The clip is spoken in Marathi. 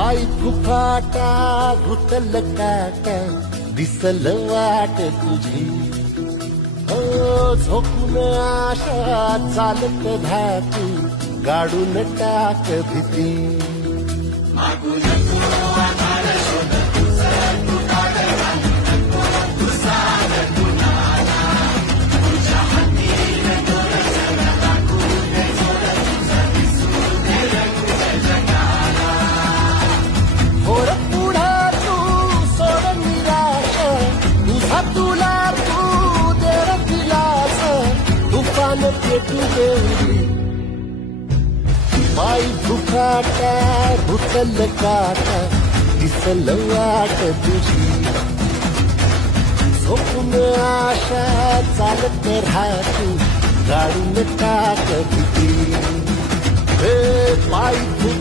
पायी फुफाटा घुटल काटा दिसल वाट तुझी हो झोपून आशा चालत धातू गाडून टाक भीती तुला तू देर दिलास तुफान पेटू देवी पायी फुफाटा घुटल काटा दिसल वाट तुझी झोपून आशा चालत राहतू गाडून टाक भीती पायी फुफा